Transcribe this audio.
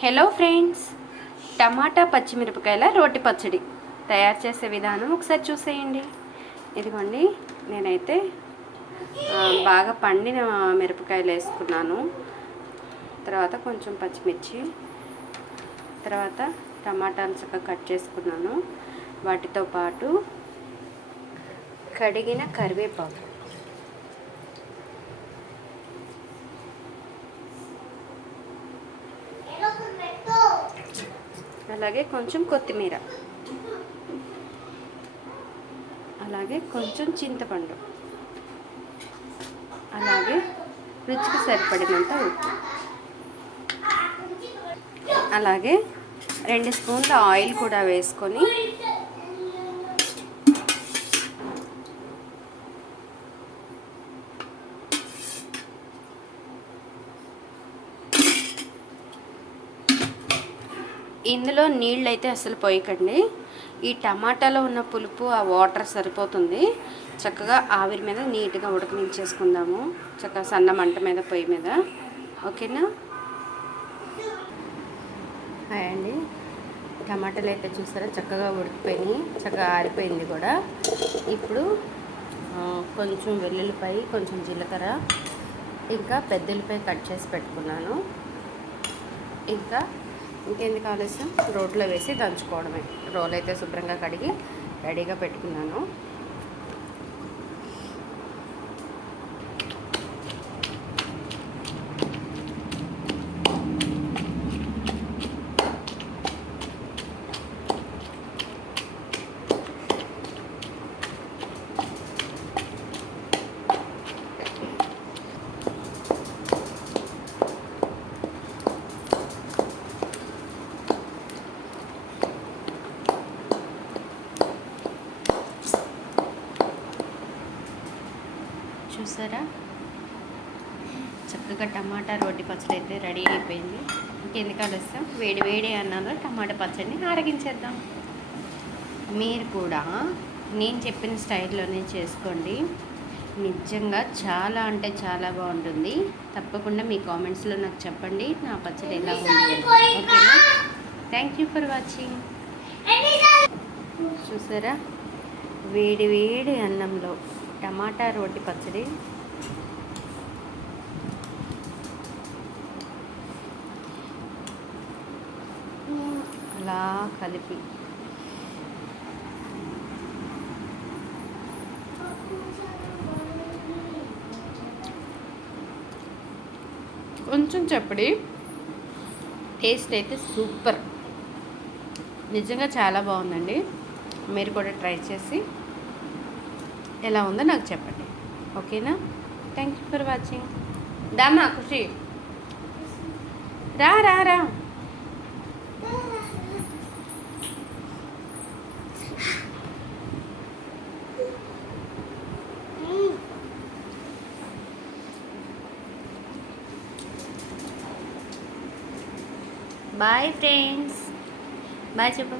Hello friends టమాటా పచ్చిమిరపకాయల రోటి పచ్చడి తయారు చేసే విధానం ఒకసారి చూసేయండి. ఇదిగోండి నేనైతే బాగా పండిన మిరపకాయలు వేసుకున్నాను. తర్వాత కొంచెం పచ్చిమిర్చి తర్వాత టమాటాలు చక్కగా కట్ చేసుకున్నాను. వాటితో పాటు కడిగిన కరివేపాకు. అలాగే కొంచెం కొత్తిమీర. అలాగే కొంచెం చింతపండు. అలాగే రుచికి సరిపడినంత ఉప్పు. అలాగే రెండు స్పూన్ల ఆయిల్ కూడా వేసుకొని ఇందులో నీళ్ళు అయితే అసలు పోయకండి. ఈ టమాటాలో ఉన్న పులుపు ఆ వాటర్ సరిపోతుంది. చక్కగా ఆవిరి మీద నీట్గా ఉడకనించేసుకుందాము చక్కగా సన్న మంట మీద పొయ్యి మీద. ఓకేనా? హాయ్ అండి టమాటాలు అయితే చూసారా? చక్కగా ఉడికిపోయినాయి. చక్కగా ఆరిపోయింది కూడా. ఇప్పుడు కొంచెం వెల్లుల్లిపాయ కొంచెం జీలకర్ర ఇంకా పెద్దలపై కట్ చేసి పెట్టుకున్నాను. ఇంకా ఇంకెందుకు ఆలస్యం రోట్లో వేసి దంచుకోవడమే. రోల్ అయితే శుభ్రంగా కడిగి రెడీగా పెట్టుకున్నాను. చూసారా? చక్కగా టమాటా రోటి పచ్చడి అయితే రెడీ అయిపోయింది. ఇంకెందుకు ఆలస్యం? వేడి వేడి అన్నంలో టమాటా పచ్చడిని ఆరగించేద్దాం. మీరు కూడా నేను చెప్పిన స్టైల్లోనే చేసుకోండి. నిజంగా చాలా అంటే చాలా బాగుంటుంది. తప్పకుండా మీ కామెంట్స్లో నాకు చెప్పండి. నా పచ్చడి ఎలా ఉంది. ఓకేనా? థ్యాంక్ యూ ఫర్ వాచింగ్ చూసారా? వేడి వేడి అన్నంలో టమాటా రోటి పచ్చడి. అలా కలిపి. కొంచెం చెప్పడి. టేస్ట్ అయితే సూపర్. నిజంగా చాలా బాగుందండి. మీరు కూడా ట్రై చేసి ఎలా ఉందో నాకు చెప్పండి. ఓకేనా? థ్యాంక్ యూ ఫర్ వాచింగ్ దామా ఖుషి. రా రా రా. బాయ్ ఫ్రెండ్స్ బాయ్ చెప్పు